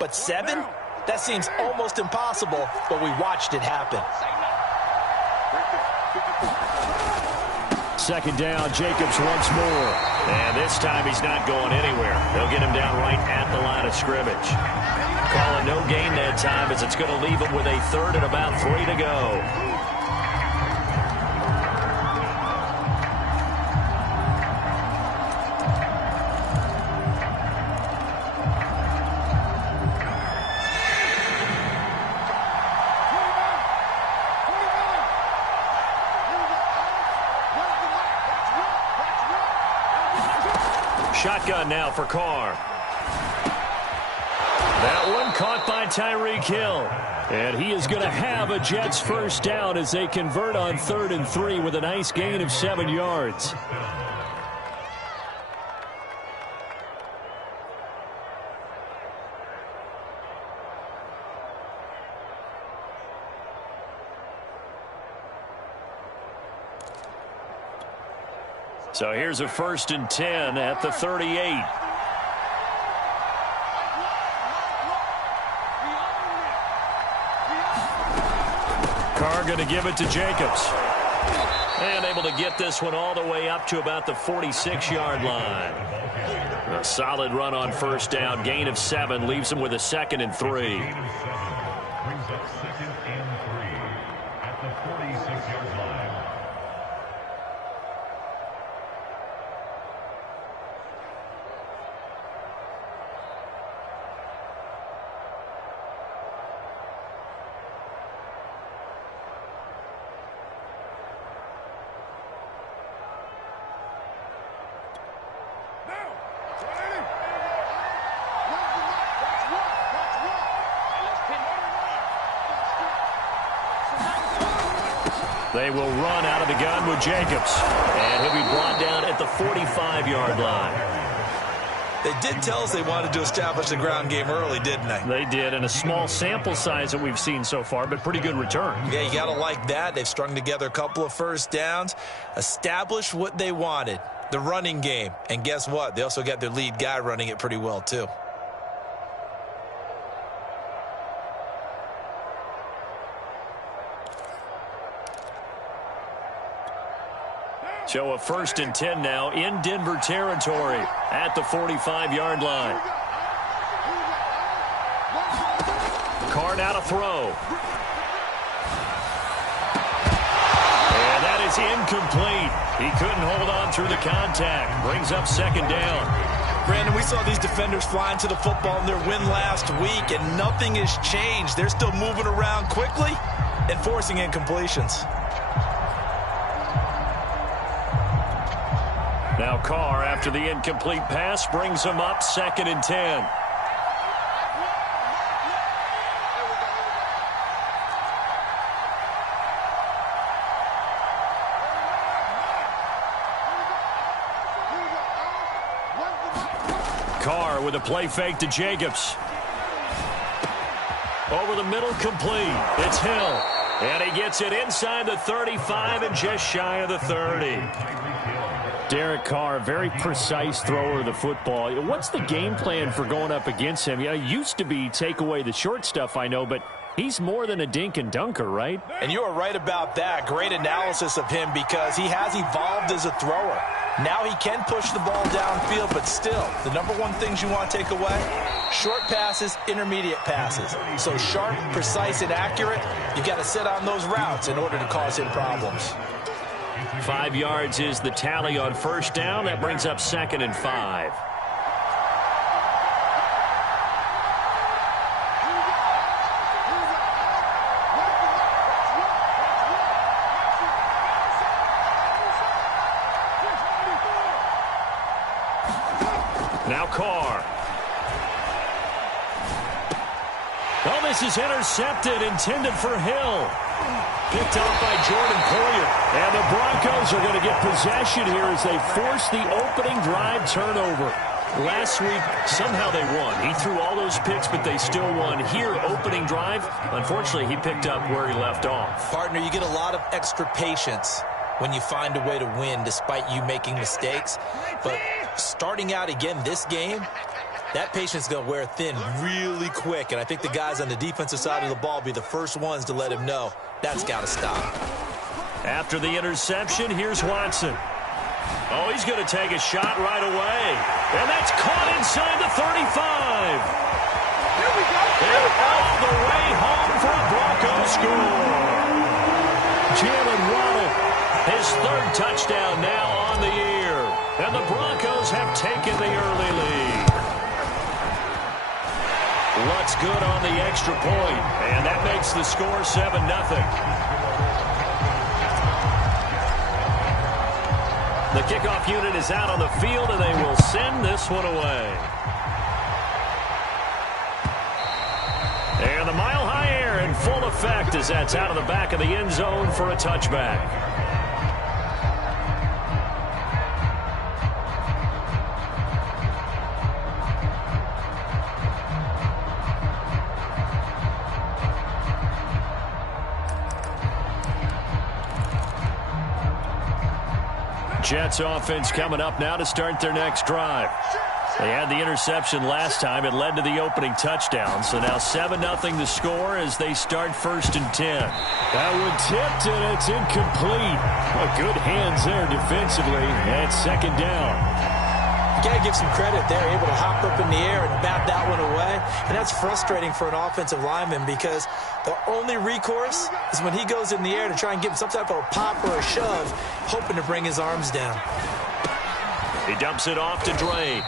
But 7? That seems almost impossible, but we watched it happen. Second down, Jacobs once more. And this time he's not going anywhere. They'll get him down right at the line of scrimmage. Calling no gain that time as it's going to leave him with a 3rd and about 3 to go. Shotgun now for Carr. That one caught by Tyreek Hill. And he is going to have a Jets first down as they convert on 3rd and 3 with a nice gain of 7 yards. So here's a 1st and 10 at the 38. Carr going to give it to Jacobs. And able to get this one all the way up to about the 46-yard line. A solid run on first down. Gain of 7 leaves him with a 2nd and 3. Brings up 2nd and 3 at the 46-yard line. They will run out of the gun with Jacobs. And he'll be brought down at the 45-yard line. They did tell us they wanted to establish the ground game early, didn't they? They did, and a small sample size that we've seen so far, but pretty good return. Yeah, you got to like that. They've strung together a couple of first downs, established what they wanted, the running game. And guess what? They also got their lead guy running it pretty well, too. So a 1st and 10 now in Denver territory at the 45-yard line. Carr now to throw. And that is incomplete. He couldn't hold on through the contact. Brings up 2nd down. Brandon, we saw these defenders flying to the football in their win last week, and nothing has changed. They're still moving around quickly and forcing incompletions. Now Carr, after the incomplete pass, brings him up 2nd and 10. Carr with a play fake to Jacobs. Over the middle, complete. It's Hill. And he gets it inside the 35 and just shy of the 30. Derek Carr, very precise thrower of the football. What's the game plan for going up against him? Yeah, it used to be take away the short stuff, I know, but he's more than a dink and dunker, right? And you are right about that. Great analysis of him because he has evolved as a thrower. Now he can push the ball downfield, but still, the number one things you want to take away, short passes, intermediate passes. So sharp, precise, and accurate, you've got to sit on those routes in order to cause him problems. 5 yards is the tally on first down. That brings up 2nd and 5. Now Carr. Oh, this is intercepted, intended for Hill. Picked off by Jordan Poyer. And the Broncos are going to get possession here as they force the opening drive turnover. Last week, somehow they won. He threw all those picks, but they still won. Here, opening drive, unfortunately, he picked up where he left off. Partner, you get a lot of extra patience when you find a way to win despite you making mistakes. But starting out again this game, That patience is going to wear thin really quick, and I think the guys on the defensive side of the ball be the first ones to let him know that's got to stop. After the interception, here's Watson. Oh, he's going to take a shot right away. And that's caught inside the 35. Here we go. And all the way home for a Broncos score. Jalen Waddle, his third touchdown now on the year. And the Broncos have taken the early lead. Luck's good on the extra point, and that makes the score 7-0. The kickoff unit is out on the field, and they will send this one away. And the mile-high air in full effect as that's out of the back of the end zone for a touchback. Jets offense coming up now to start their next drive. They had the interception last time. It led to the opening touchdown. So now 7-0 the score as they start 1st and 10. That one tipped, and it's incomplete. Good hands there defensively at 2nd down. You got to give some credit. They're able to hop up in the air and bat that one away. And that's frustrating for an offensive lineman because the only recourse is when he goes in the air to try and give some type of a pop or a shove, hoping to bring his arms down. He dumps it off to Drake.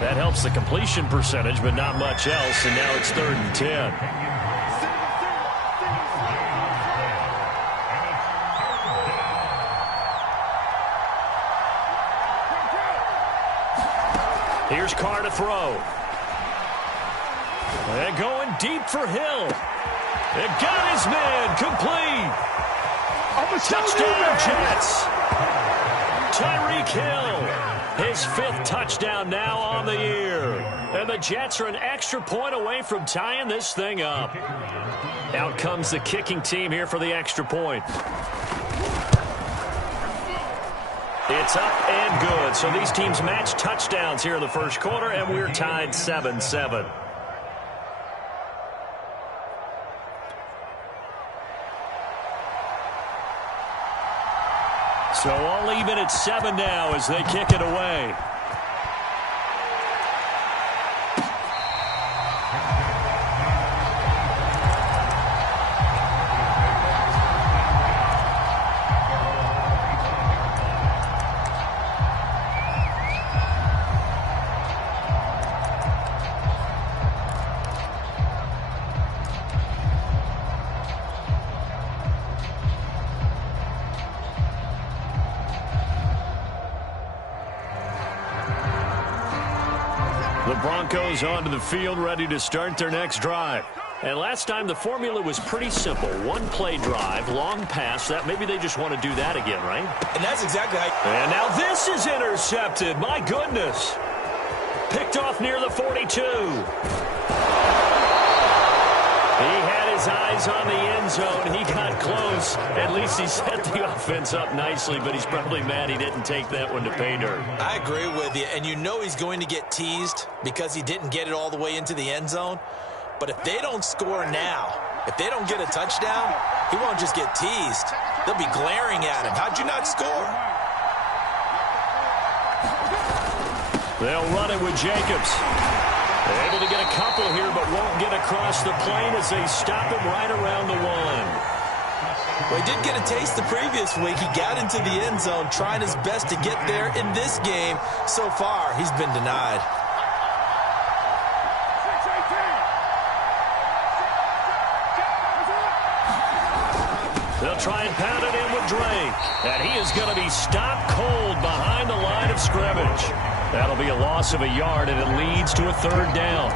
That helps the completion percentage, but not much else. And now it's 3rd and 10. Here's Carr to throw. And going deep for Hill. It got his man complete. Touchdown, Jets. Tyreek Hill, his 5th touchdown now on the year. And the Jets are an extra point away from tying this thing up. Out comes the kicking team here for the extra point. It's up and good. So these teams match touchdowns here in the first quarter, and we're tied 7-7. So all even at 7 now as they kick it away. Broncos onto the field, ready to start their next drive. And last time the formula was pretty simple. One play drive, long pass. That maybe they just want to do that again, right? And that's exactly how. And now this is intercepted. My goodness. Picked off near the 42. He had his eyes on the end zone. He got close. At least he set the offense up nicely, but he's probably mad he didn't take that one to pay dirt. I agree with you, and you know he's going to get teased because he didn't get it all the way into the end zone. But if they don't score now, if they don't get a touchdown, he won't just get teased. They'll be glaring at him. How'd you not score? They'll run it with Jacobs. They're able to get a couple here, but won't get across the plane as they stop him right around the 1. Well, he did get a taste the previous week. He got into the end zone, trying his best to get there in this game. So far, he's been denied. They'll try and pound it in with Drake. And he is going to be stopped cold behind the line of scrimmage. That'll be a loss of a yard, and it leads to a 3rd down.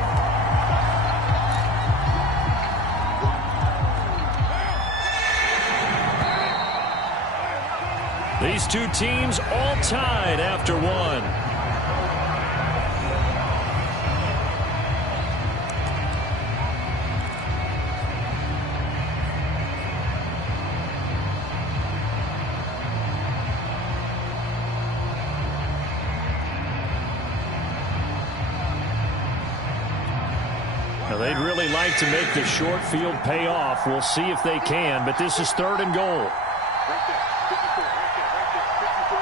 These two teams all tied after 1. Now, they'd really like to make the short field pay off. We'll see if they can, but this is 3rd and goal. Right there. 54. Right there. Right there. 54.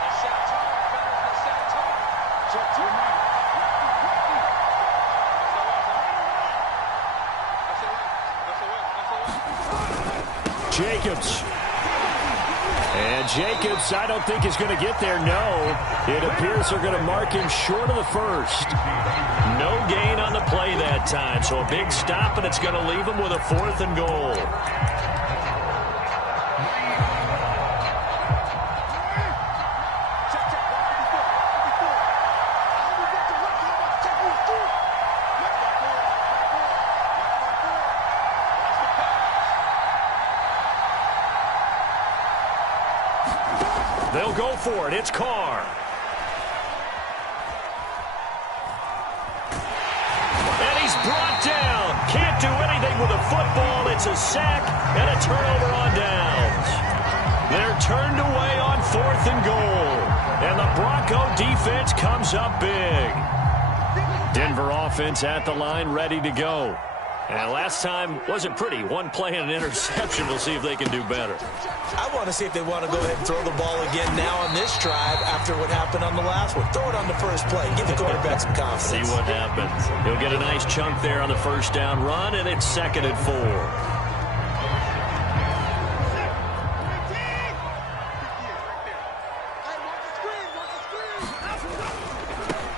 Let's set a time. Let's set a time. Set time. Jacobs. And Jacobs, I don't think is going to get there. No. It appears they're going to mark him short of the first. No gain on the play that time, so a big stop, and it's going to leave him with a 4th and goal. They'll go for it. It's Carr. And he's brought down. Can't do anything with a football. It's a sack and a turnover on downs. They're turned away on 4th and goal. And the Bronco defense comes up big. Denver offense at the line, ready to go. And last time wasn't pretty. One play and an interception. We'll see if they can do better. I want to see if they want to go ahead and throw the ball again now on this drive after what happened on the last one. Throw it on the first play. Give the quarterback some confidence. See what happens. He'll get a nice chunk there on the first down run, and it's 2nd and 4.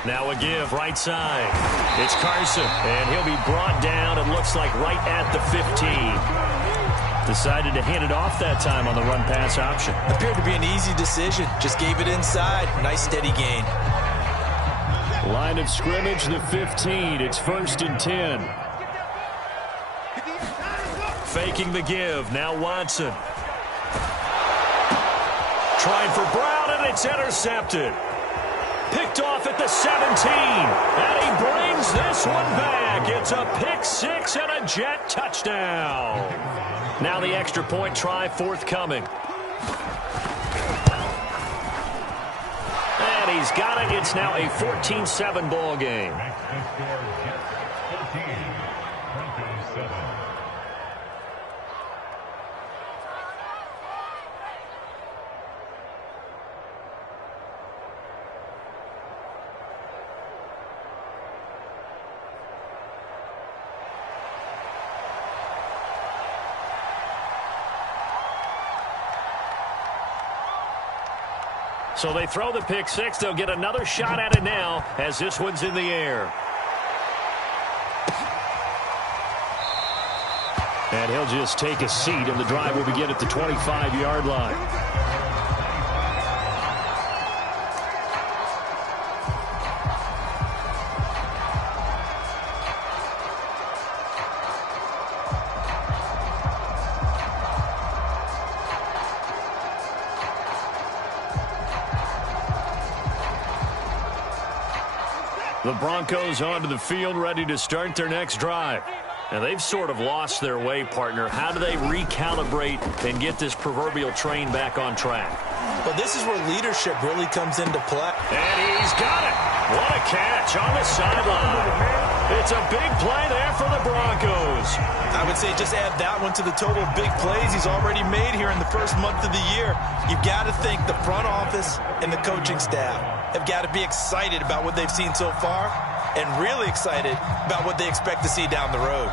Now a give, right side. It's Carson, and he'll be brought down, it looks like right at the 15. Decided to hand it off that time on the run-pass option. Appeared to be an easy decision. Just gave it inside. Nice steady gain. Line of scrimmage, the 15. It's 1st and 10. Faking the give. Now Watson. Trying for Brown, and it's intercepted. Picked off at the 17. And he brings this one back. It's a pick 6 and a Jet touchdown. Now the extra point try forthcoming. And he's got it. It's now a 14-7 ball game. Next to score, Jets 14, Broncos 7. So they throw the pick 6. They'll get another shot at it now as this one's in the air. And he'll just take a seat, and the drive will begin at the 25-yard line. The Broncos onto the field, ready to start their next drive. And they've sort of lost their way, partner. How do they recalibrate and get this proverbial train back on track? Well, this is where leadership really comes into play. And he's got it. What a catch on the sideline. It's a big play there for the Broncos. I would say just add that one to the total of big plays he's already made here in the first month of the year. You've got to think the front office and the coaching staff have got to be excited about what they've seen so far and really excited about what they expect to see down the road.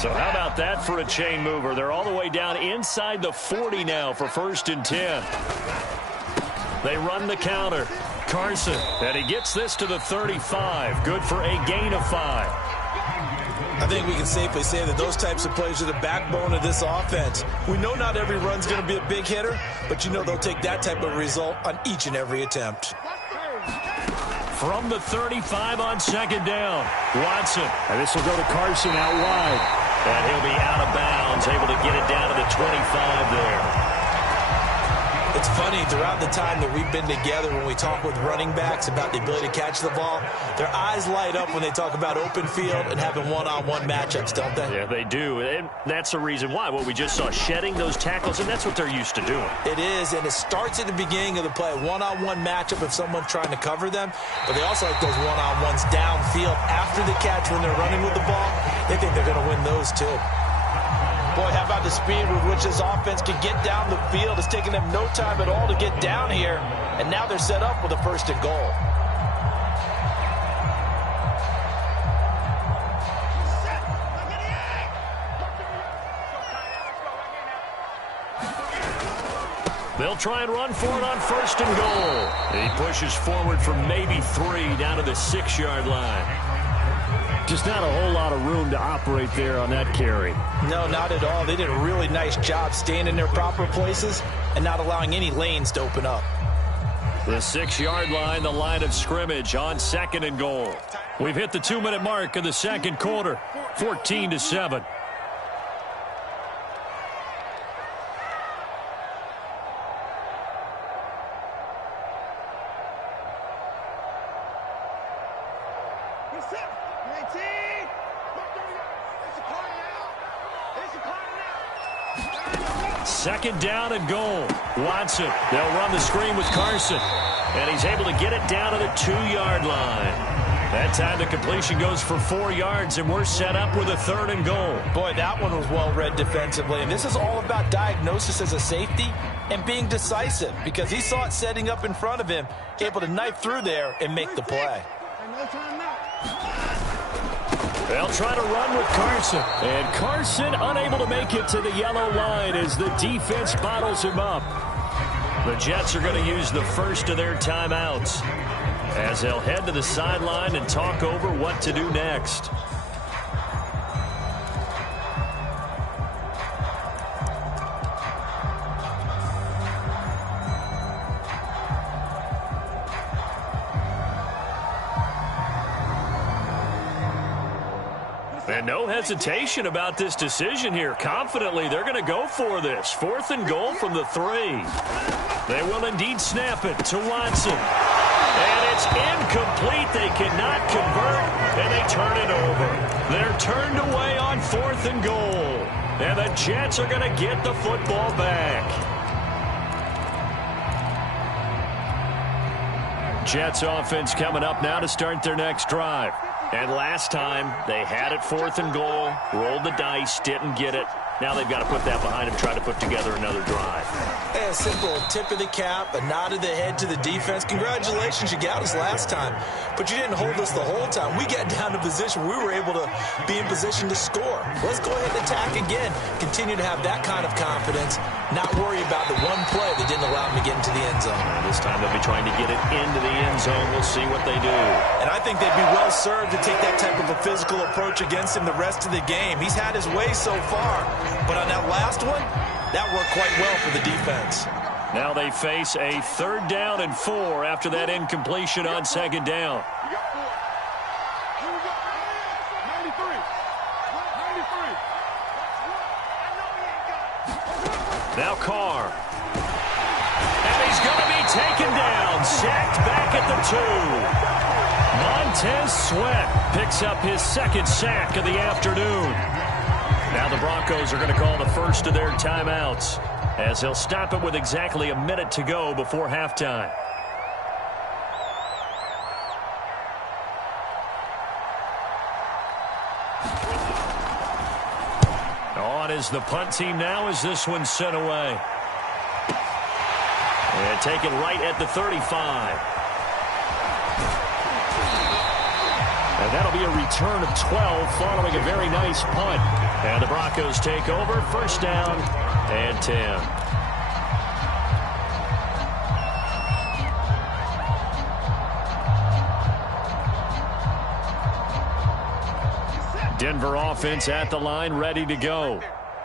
So how about that for a chain mover? They're all the way down inside the 40 now for 1st and 10. They run the counter. Carson, and he gets this to the 35. Good for a gain of 5. I think we can safely say that those types of plays are the backbone of this offense. We know not every run's going to be a big hitter, but you know they'll take that type of result on each and every attempt. From the 35 on 2nd down, Watson. And this will go to Carson out wide. And he'll be out of bounds, able to get it down to the 25 there. It's funny, throughout the time that we've been together, when we talk with running backs about the ability to catch the ball, their eyes light up when they talk about open field and having one-on-one matchups, don't they? Yeah, they do. And that's the reason why. What we just saw, shedding those tackles, and that's what they're used to doing. It is, and it starts at the beginning of the play. One-on-one matchup if someone's trying to cover them, but they also like those one-on-ones downfield after the catch when they're running with the ball. They think they're going to win those, too. Boy, how about the speed with which this offense can get down the field? It's taking them no time at all to get down here, and now they're set up with a 1st and goal. They'll try and run for it on 1st and goal. He pushes forward for maybe 3 down to the 6-yard line. Just not a whole lot of room to operate there on that carry. No, not at all. They did a really nice job staying in their proper places and not allowing any lanes to open up. The 6-yard line, the line of scrimmage on 2nd and goal. We've hit the 2-minute mark in the 2nd quarter, 14-7. Second down and goal. Watson. They'll run the screen with Carson. And he's able to get it down to the 2-yard line. That time the completion goes for 4 yards, and we're set up with a 3rd and goal. Boy, that one was well read defensively. And this is all about diagnosis as a safety and being decisive, because he saw it setting up in front of him, able to knife through there and make the play. They'll try to run with Carson. And Carson unable to make it to the yellow line as the defense bottles him up. The Jets are going to use the first of their timeouts as they'll head to the sideline and talk over what to do next. And no hesitation about this decision here. Confidently, they're going to go for this. 4th and goal from the 3. They will indeed snap it to Watson. And it's incomplete. They cannot convert, and they turn it over. They're turned away on 4th and goal. And the Jets are going to get the football back. Jets offense coming up now to start their next drive. And last time, they had it 4th and goal, rolled the dice, didn't get it. Now they've got to put that behind them, try to put together another drive. A simple tip of the cap, a nod of the head to the defense. Congratulations, you got us last time, but you didn't hold us the whole time. We got down to position we were able to be in position to score. Let's go ahead and attack again. Continue to have that kind of confidence, not worry about the one play that didn't allow them to get into the end zone. This time they'll be trying to get it into the end zone. We'll see what they do. And I think they'd be well served to take that type of a physical approach against him the rest of the game. He's had his way so far, but on that last one, that worked quite well for the defense. Now they face a 3rd down and 4 after that incompletion on 2nd down. Now Carr. And he's going to be taken down. Sacked back at the 2. Montez Sweat picks up his 2nd sack of the afternoon. Now the Broncos are going to call the first of their timeouts as they'll stop it with exactly a minute to go before halftime. On is the punt team now as this one's sent away. And taken right at the 35. And that'll be a return of 12 following a very nice punt. And the Broncos take over, 1st down and 10. Denver offense at the line, ready to go.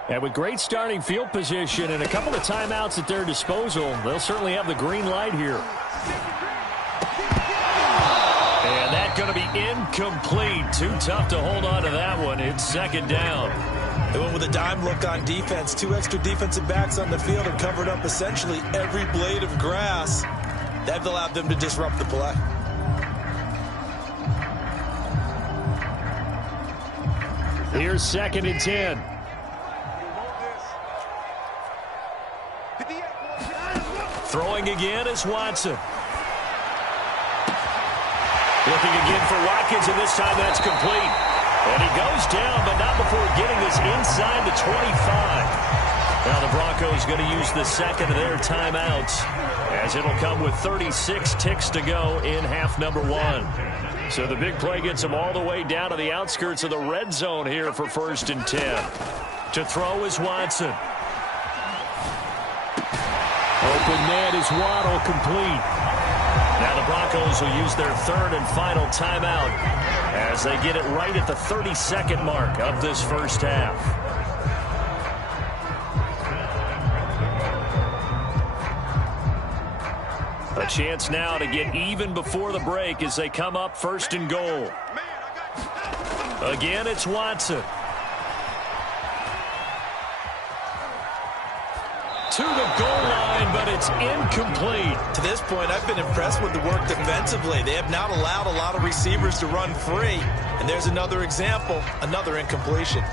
And with great starting field position and a couple of timeouts at their disposal, they'll certainly have the green light here. And that's going to be incomplete. Too tough to hold on to that one. It's 2nd down. They went with a dime look on defense. 2 extra defensive backs on the field and covered up essentially every blade of grass. That allowed them to disrupt the play. Here's 2nd and 10. Throwing again is Watson. Looking again for Watkins, and this time that's complete. And he goes down, but not before getting this inside the 25. Now the Broncos going to use the second of their timeouts, as it'll come with 36 ticks to go in half number 1. So the big play gets them all the way down to the outskirts of the red zone here for 1st and 10. To throw is Watson. Open man is Waddle, complete. Now the Broncos will use their 3rd and final timeout as they get it right at the 32nd mark of this first half. A chance now to get even before the break as they come up 1st and goal. Again, it's Watson. To the goal line, but it's incomplete. To this point, I've been impressed with the work defensively. They have not allowed a lot of receivers to run free. And there's another example, another incompletion.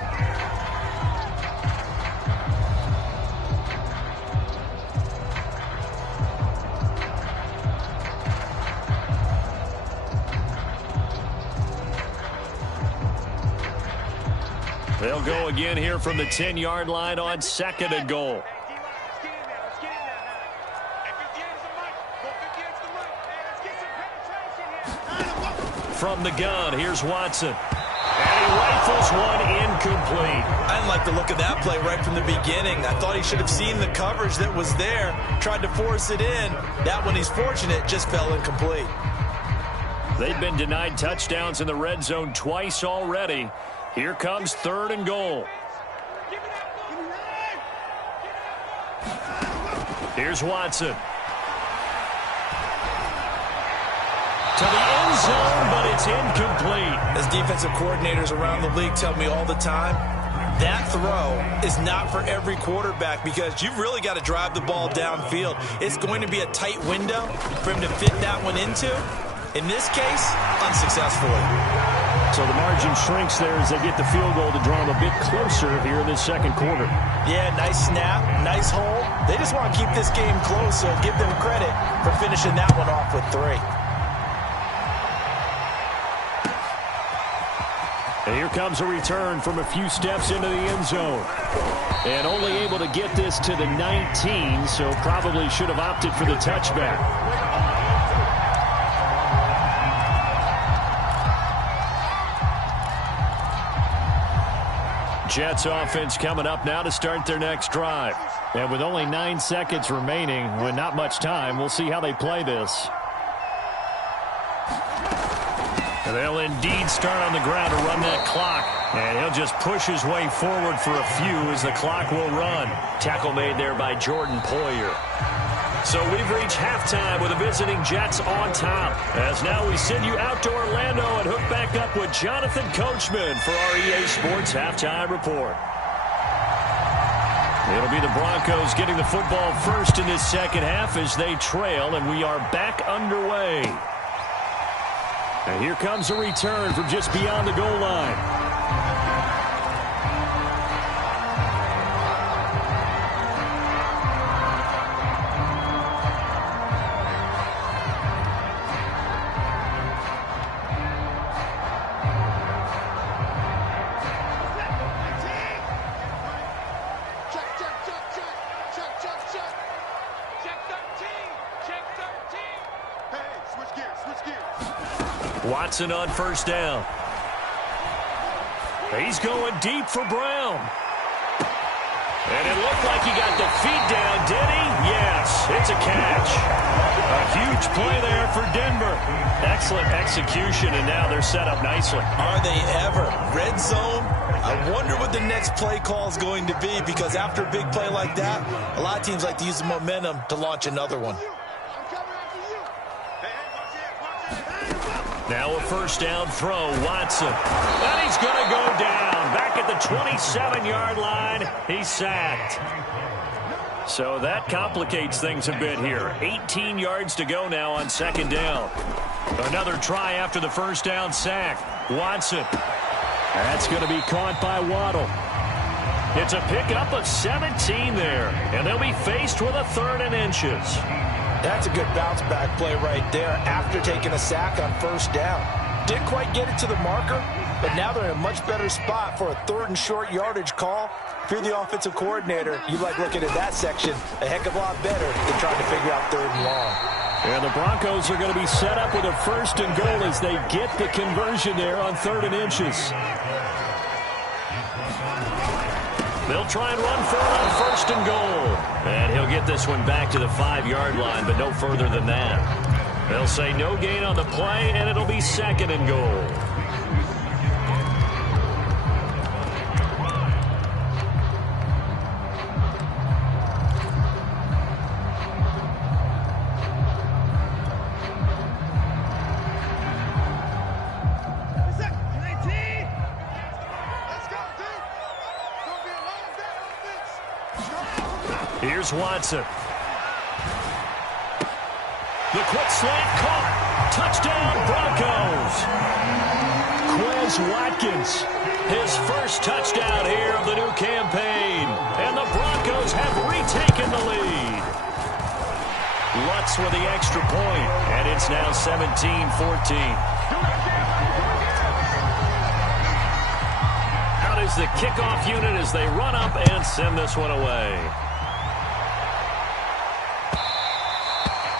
They'll go again here from the 10-yard line on 2nd and goal. From the gun, here's Watson. And he rifles one incomplete. I didn't like the look of that play right from the beginning. I thought he should have seen the coverage that was there, tried to force it in. That one, he's fortunate, just fell incomplete. They've been denied touchdowns in the red zone twice already. Here comes 3rd and goal. Here's Watson. To the end zone, but it's incomplete. As defensive coordinators around the league tell me all the time, that throw is not for every quarterback because you've really got to drive the ball downfield. It's going to be a tight window for him to fit that one into. In this case, unsuccessfully. So the margin shrinks there as they get the field goal to draw them a bit closer here in this 2nd quarter. Yeah, nice snap, nice hole. They just want to keep this game close, so give them credit for finishing that one off with 3. And here comes a return from a few steps into the end zone. And only able to get this to the 19, so probably should have opted for the touchback. Jets offense coming up now to start their next drive. And with only 9 seconds remaining, with not much time, we'll see how they play this. And they'll indeed start on the ground to run that clock. And he'll just push his way forward for a few as the clock will run. Tackle made there by Jordan Poyer. So we've reached halftime with the visiting Jets on top. As now we send you out to Orlando and hook back up with Jonathan Coachman for our EA Sports Halftime Report. It'll be the Broncos getting the football first in this second half as they trail, and we are back underway. And here comes a return from just beyond the goal line. Watson on first down. He's going deep for Brown. And it looked like he got the feet down, did he? Yes, it's a catch. A huge play there for Denver. Excellent execution, and now they're set up nicely. Are they ever? Red zone? I wonder what the next play call is going to be, because after a big play like that, a lot of teams like to use the momentum to launch another one. Now a first down throw, Watson. And he's going to go down. Back at the 27-yard line. He's sacked. So that complicates things a bit here. 18 yards to go now on second down. Another try after the first down sack. Watson. That's going to be caught by Waddle. It's a pickup of 17 there, and they'll be faced with a 3rd and inches. That's a good bounce-back play right there after taking a sack on first down. Didn't quite get it to the marker, but now they're in a much better spot for a 3rd and short yardage call. If you're the offensive coordinator, you like looking at that section a heck of a lot better than trying to figure out 3rd and long. And the Broncos are going to be set up with a 1st and goal as they get the conversion there on 3rd and inches. They'll try and run for it on 1st and goal. And he'll get this one back to the 5-yard line, but no further than that. They'll say no gain on the play, and it'll be 2nd and goal. Here's Watson. The quick slant caught. Touchdown, Broncos. Quez Watkins, his first touchdown here of the new campaign. And the Broncos have retaken the lead. Lutz with the extra point, and it's now 17-14. Out is the kickoff unit as they run up and send this one away.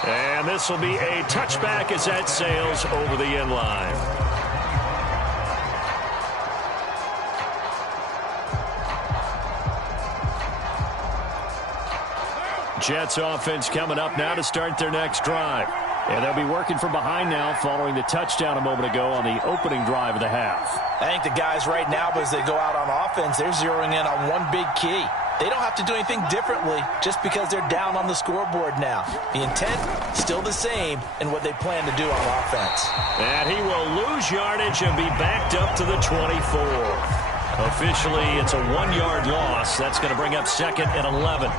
And this will be a touchback as that sails over the end line. Jets offense coming up now to start their next drive. And they'll be working from behind now following the touchdown a moment ago on the opening drive of the half. I think the guys right now, as they go out on offense, they're zeroing in on one big key. They don't have to do anything differently just because they're down on the scoreboard now. The intent, still the same in what they plan to do on offense. And he will lose yardage and be backed up to the 24. Officially, it's a 1-yard loss. That's going to bring up 2nd and 11.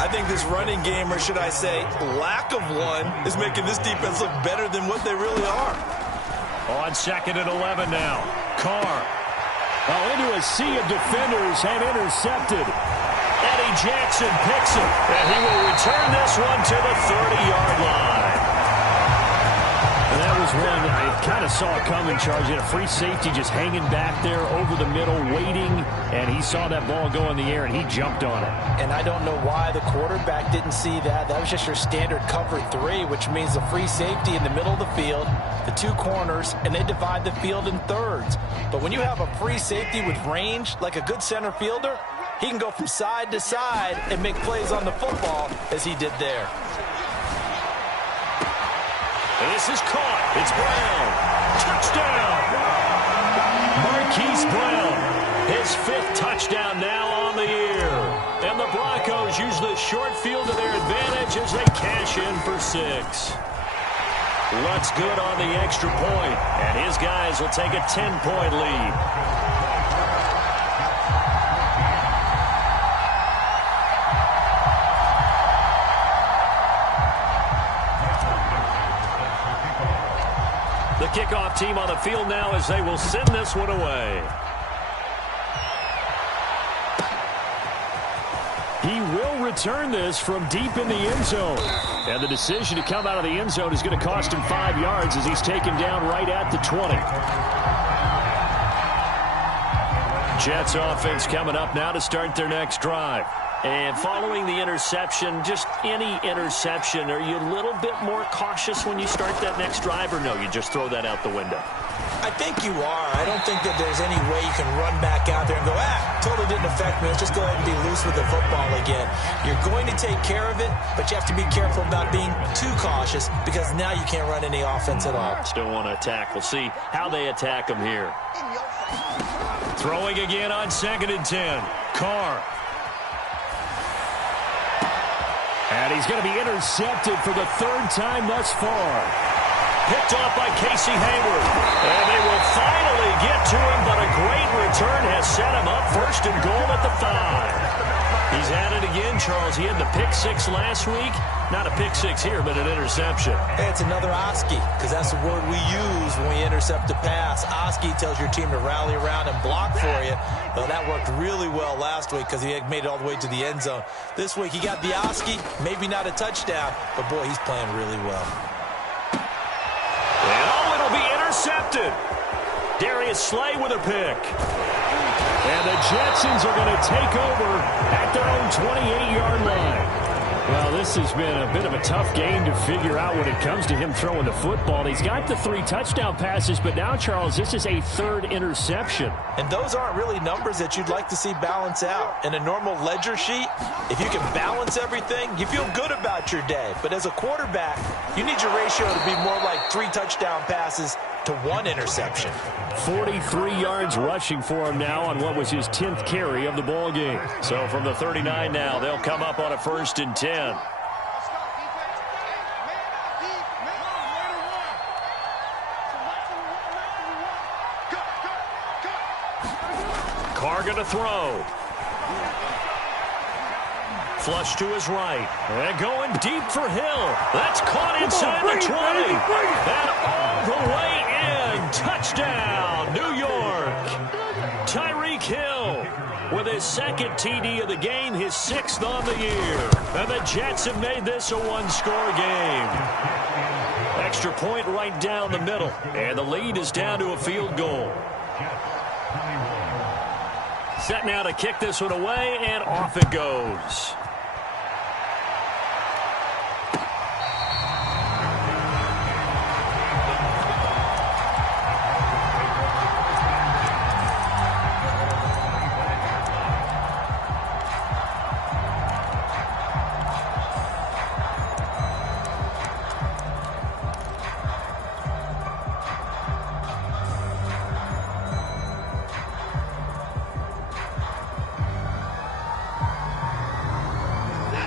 I think this running game, or should I say lack of one, is making this defense look better than what they really are. On 2nd and 11 now. Carr. Into a sea of defenders and intercepted. Eddie Jackson picks it, and he will return this one to the 30-yard line. And that was one I kind of saw coming, Charge. He had a free safety just hanging back there over the middle, waiting, and he saw that ball go in the air, and he jumped on it. And I don't know why the quarterback didn't see that. That was just your standard cover 3, which means the free safety in the middle of the field, the 2 corners, and they divide the field in thirds. But when you have a free safety with range, like a good center fielder, he can go from side to side and make plays on the football as he did there. And this is caught. It's Brown. Touchdown. Marquise Brown. His 5th touchdown now on the year. And the Broncos use the short field to their advantage as they cash in for 6. Lutz good on the extra point, and his guys will take a 10-point lead. The kickoff team on the field now as they will send this one away. He will return this from deep in the end zone. And the decision to come out of the end zone is going to cost him 5 yards as he's taken down right at the 20. Jets offense coming up now to start their next drive. And following the interception, just any interception, are you a little bit more cautious when you start that next drive, or no, you just throw that out the window? I think you are. I don't think that there's any way you can run back out there and go, totally didn't affect me. Let's just go ahead and be loose with the football again. You're going to take care of it, but you have to be careful about being too cautious because now you can't run any offense at all. Still want to attack. We'll see how they attack them here. Throwing again on 2nd and 10. Carr. And he's going to be intercepted for the 3rd time thus far. Picked off by Casey Hayward. And they will finally get to him, but a great return has set him up. First and goal at the 5. He's at it again, Charles. He had the pick 6 last week. Not a pick 6 here, but an interception. Hey, it's another Oski, because that's the word we use when we intercept a pass. Oski tells your team to rally around and block for you. Well, that worked really well last week because he had made it all the way to the end zone. This week, he got the Oski, maybe not a touchdown, but boy, he's playing really well. And it'll be intercepted. Darius Slay with a pick. And the Jetsons are going to take over at their own 28-yard line. Well, this has been a bit of a tough game to figure out when it comes to him throwing the football. He's got the 3 touchdown passes, but now, Charles, this is a 3rd interception. And those aren't really numbers that you'd like to see balance out. In a normal ledger sheet, if you can balance everything, you feel good about your day. But as a quarterback, you need your ratio to be more like 3 touchdown passes to 1 interception. 43 yards rushing for him now on what was his 10th carry of the ball game. So from the 39 now, they'll come up on a 1st and 10. Carr going to throw. Flush to his right. And going deep for Hill. That's caught inside the 20. And all the way in. Touchdown, New York. Tyreek Hill with his 2nd TD of the game, his 6th on the year. And the Jets have made this a 1-score game. Extra point right down the middle. And the lead is down to a field goal. Set now to kick this one away, and off it goes.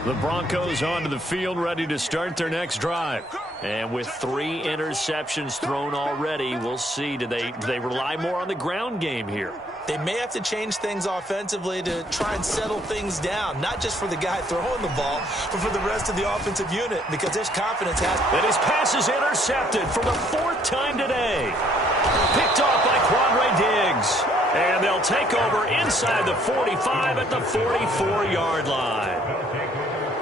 The Broncos onto the field, ready to start their next drive. And with 3 interceptions thrown already, we'll see. Do they rely more on the ground game here? They may have to change things offensively to try and settle things down, not just for the guy throwing the ball, but for the rest of the offensive unit, because there's confidence. And his pass is intercepted for the 4th time today. Picked off by Quandre Diggs. And they'll take over inside the 45 at the 44-yard line.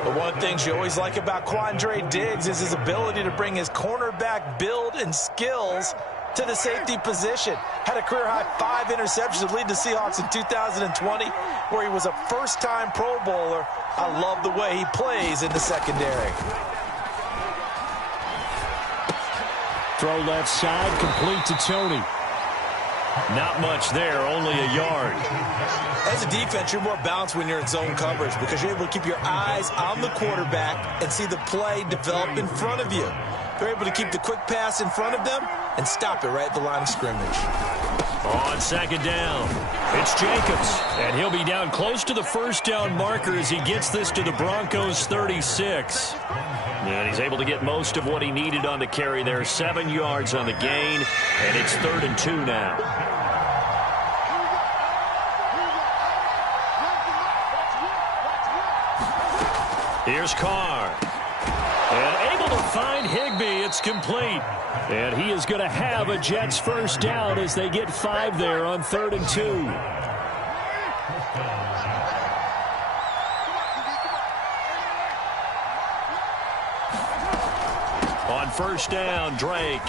But one of the things you always like about Quandre Diggs is his ability to bring his cornerback build and skills to the safety position. Had a career-high 5 interceptions to lead the Seahawks in 2020, where he was a first-time Pro Bowler. I love the way he plays in the secondary. Throw left side, complete to Tony. Not much there, only a yard. As a defense, you're more balanced when you're in zone coverage because you're able to keep your eyes on the quarterback and see the play develop in front of you. They're able to keep the quick pass in front of them and stop it right at the line of scrimmage. On 2nd down, it's Jacobs, and he'll be down close to the 1st down marker as he gets this to the Broncos 36. And he's able to get most of what he needed on the carry there. 7 yards on the gain, and it's 3rd and 2 now. Here's Carr. And able to find Higbee. It's complete. And he is going to have a Jets 1st down as they get 5 there on 3rd and 2. On 1st down, Drake.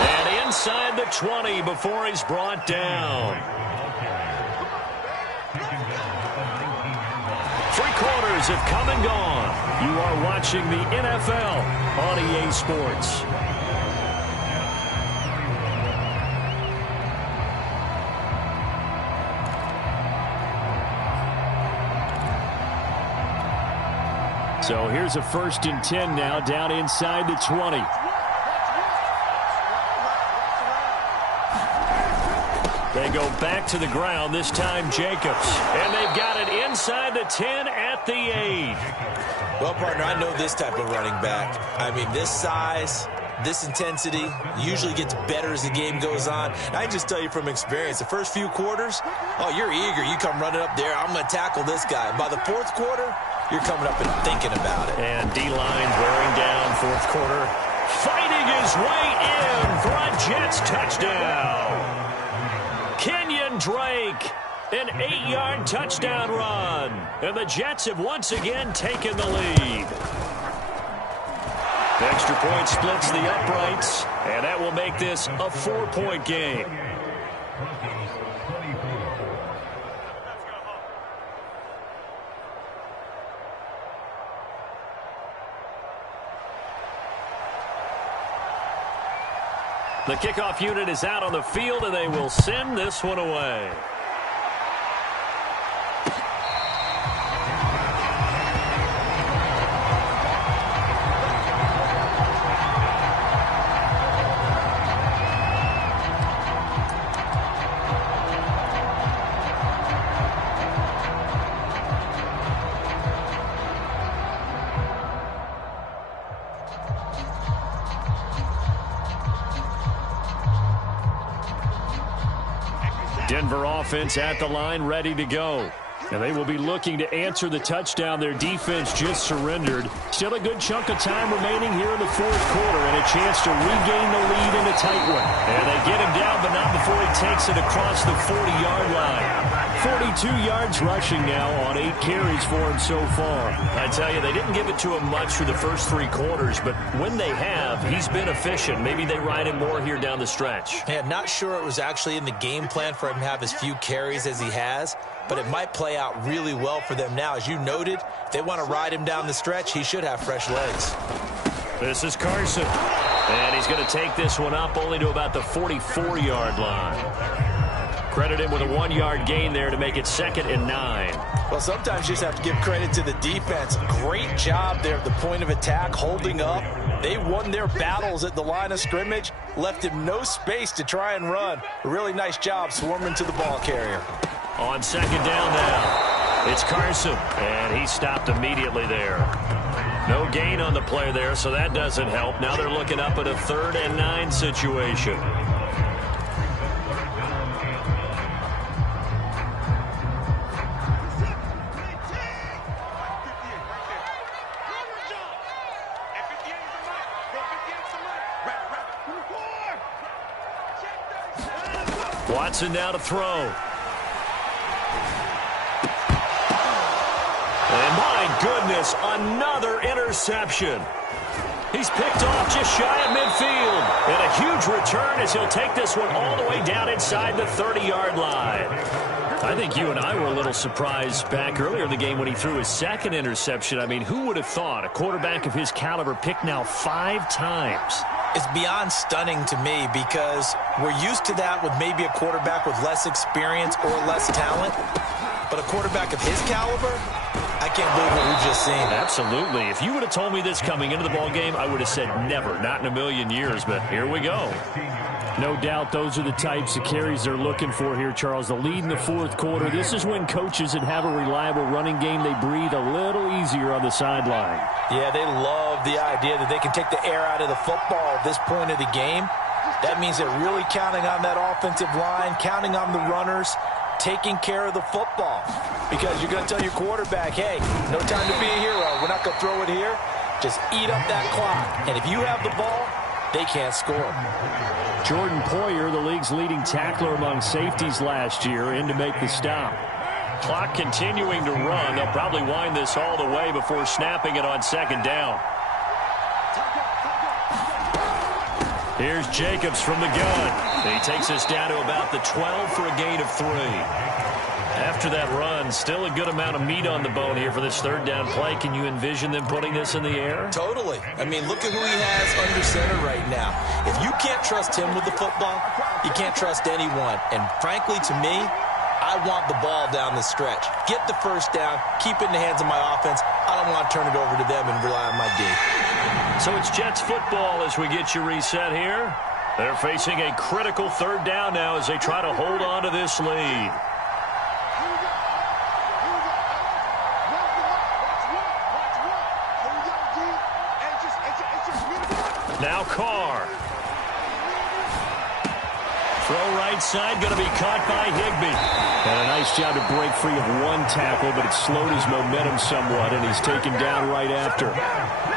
And inside the 20 before he's brought down. 3 quarters have come and gone. You are watching the NFL on EA Sports. So here's a 1st and 10 now, down inside the 20. They go back to the ground, this time Jacobs. And they've got it inside the 10 at the 8. Well, partner, I know this type of running back. I mean, this size, this intensity usually gets better as the game goes on. And I can just tell you from experience, the first few quarters, oh, you're eager. You come running up there, I'm going to tackle this guy. By the fourth quarter, you're coming up and thinking about it. And D-line wearing down fourth quarter. Fighting his way in for a Jets touchdown. Kenyon Drake, an 8-yard touchdown run. And the Jets have once again taken the lead. The extra point splits the uprights, and that will make this a 4-point game. The kickoff unit is out on the field, and they will send this one away. Denver offense at the line, ready to go. And they will be looking to answer the touchdown their defense just surrendered. Still a good chunk of time remaining here in the fourth quarter and a chance to regain the lead in a tight one. And they get him down, but not before he takes it across the 40-yard line. 42 yards rushing now on 8 carries for him so far. I tell you, they didn't give it to him much for the first 3 quarters, but when they have, he's been efficient. Maybe they ride him more here down the stretch. Yeah, I'm not sure it was actually in the game plan for him to have as few carries as he has, but it might play out really well for them now. As you noted, if they want to ride him down the stretch, he should have fresh legs. This is Carson, and he's going to take this one up only to about the 44-yard line. Credit him with a 1-yard gain there to make it 2nd and 9. Well, sometimes you just have to give credit to the defense. Great job there at the point of attack, holding up. They won their battles at the line of scrimmage, left him no space to try and run. A really nice job swarming to the ball carrier. On 2nd down now, it's Carson, and he stopped immediately there. No gain on the play there, so that doesn't help. Now they're looking up at a 3rd and 9 situation. Watson now to throw. And my goodness, another interception. He's picked off just shy of midfield. And a huge return as he'll take this one all the way down inside the 30-yard line. I think you and I were a little surprised back earlier in the game when he threw his 2nd interception. I mean, who would have thought a quarterback of his caliber picked now 5 times? It's beyond stunning to me because we're used to that with maybe a quarterback with less experience or less talent. But a quarterback of his caliber, I can't believe what we've just seen. Absolutely. If you would have told me this coming into the ball game, I would have said never, not in a million years. But here we go. No doubt those are the types of carries they're looking for here, Charles. The lead in the fourth quarter. This is when coaches that have a reliable running game, they breathe a little easier on the sideline. Yeah, they love the idea that they can take the air out of the football at this point of the game. That means they're really counting on that offensive line, counting on the runners, taking care of the football. Because you're going to tell your quarterback, hey, no time to be a hero. We're not going to throw it here. Just eat up that clock. And if you have the ball, they can't score. Jordan Poyer, the league's leading tackler among safeties last year, in to make the stop. Clock continuing to run. They'll probably wind this all the way before snapping it on 2nd down. Here's Jacobs from the gun. He takes us down to about the 12 for a gain of 3. After that run, still a good amount of meat on the bone here for this 3rd down play. Can you envision them putting this in the air? Totally. I mean, look at who he has under center right now. If you can't trust him with the football, you can't trust anyone. And frankly, to me, I want the ball down the stretch. Get the 1st down, keep it in the hands of my offense. I don't want to turn it over to them and rely on my D. So it's Jets football as we get you reset here. They're facing a critical 3rd down now as they try to hold on to this lead. Now Carr. Throw right side, going to be caught by Higbee. And a nice job to break free of one tackle, but it slowed his momentum somewhat, and he's taken down right after.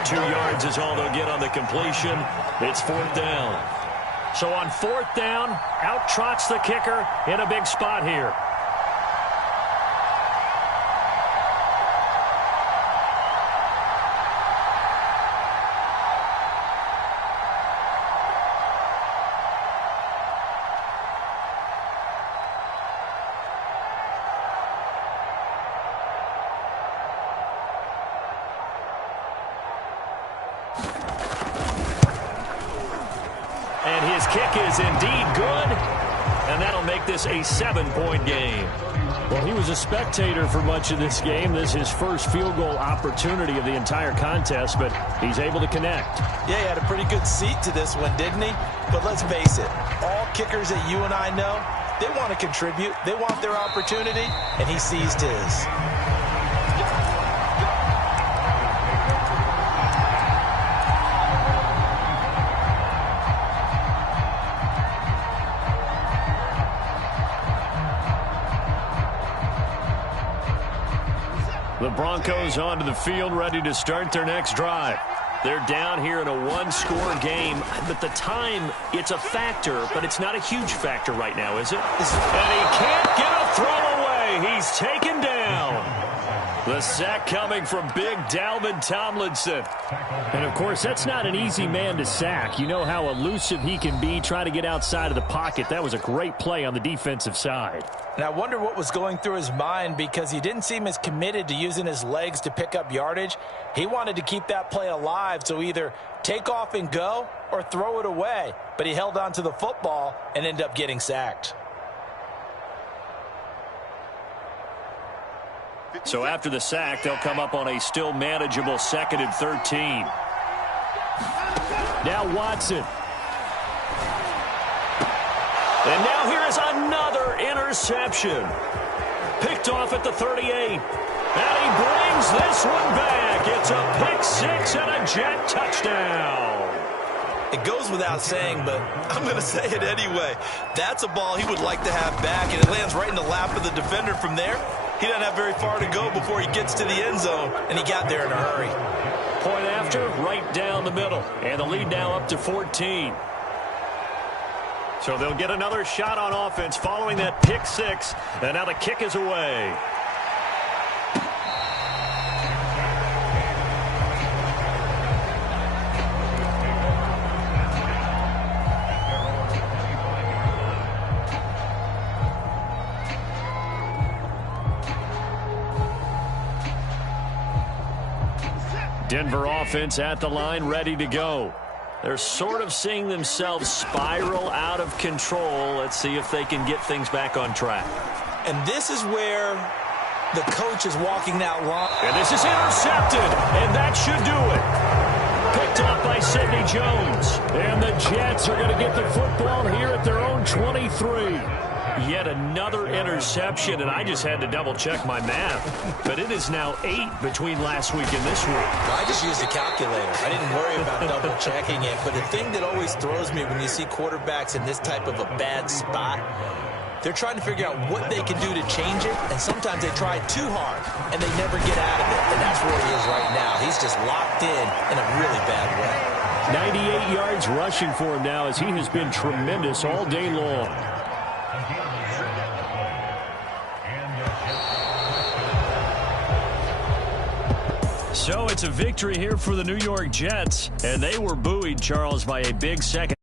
2 yards is all they'll get on the completion. It's 4th down. So on 4th down, out trots the kicker in a big spot here. And his kick is indeed good, and that'll make this a 7-point game. Well, he was a spectator for much of this game. This is his first field goal opportunity of the entire contest, but he's able to connect. Yeah, he had a pretty good seat to this one, didn't he? But let's face it, all kickers that you and I know, they want to contribute. They want their opportunity, and he seized his. The Broncos onto the field, ready to start their next drive. They're down here in a one-score game. But the time, it's a factor, but it's not a huge factor right now, is it? And he can't get a throw away. He's taken down. The sack coming from big Dalvin Tomlinson. And, of course, that's not an easy man to sack. You know how elusive he can be trying to get outside of the pocket. That was a great play on the defensive side. And I wonder what was going through his mind, because he didn't seem as committed to using his legs to pick up yardage. He wanted to keep that play alive, so either take off and go or throw it away. But he held on to the football and ended up getting sacked. So after the sack, they'll come up on a still manageable 2nd and 13. Now Watson. And now here is another interception. Picked off at the 38. And he brings this one back. It's a pick six and a Jet touchdown. It goes without saying, but I'm going to say it anyway. That's a ball he would like to have back, and it lands right in the lap of the defender from there. He doesn't have very far to go before he gets to the end zone, and he got there in a hurry. Point after, right down the middle. And the lead now up to 14. So they'll get another shot on offense following that pick six. And now the kick is away. Denver offense at the line, ready to go. They're sort of seeing themselves spiral out of control. Let's see if they can get things back on track. And this is where the coach is walking that line. And this is intercepted, and that should do it. Picked up by Sidney Jones. And the Jets are going to get the football here at their own 23. Yet another interception, and I just had to double-check my math. But it is now 8 between last week and this week. I just used a calculator. I didn't worry about double-checking it. But the thing that always throws me when you see quarterbacks in this type of a bad spot, they're trying to figure out what they can do to change it, and sometimes they try too hard, and they never get out of it. And that's where he is right now. He's just locked in a really bad way. 98 yards rushing for him now, as he has been tremendous all day long. So it's a victory here for the New York Jets, and they were buoyed, Charles, by a big second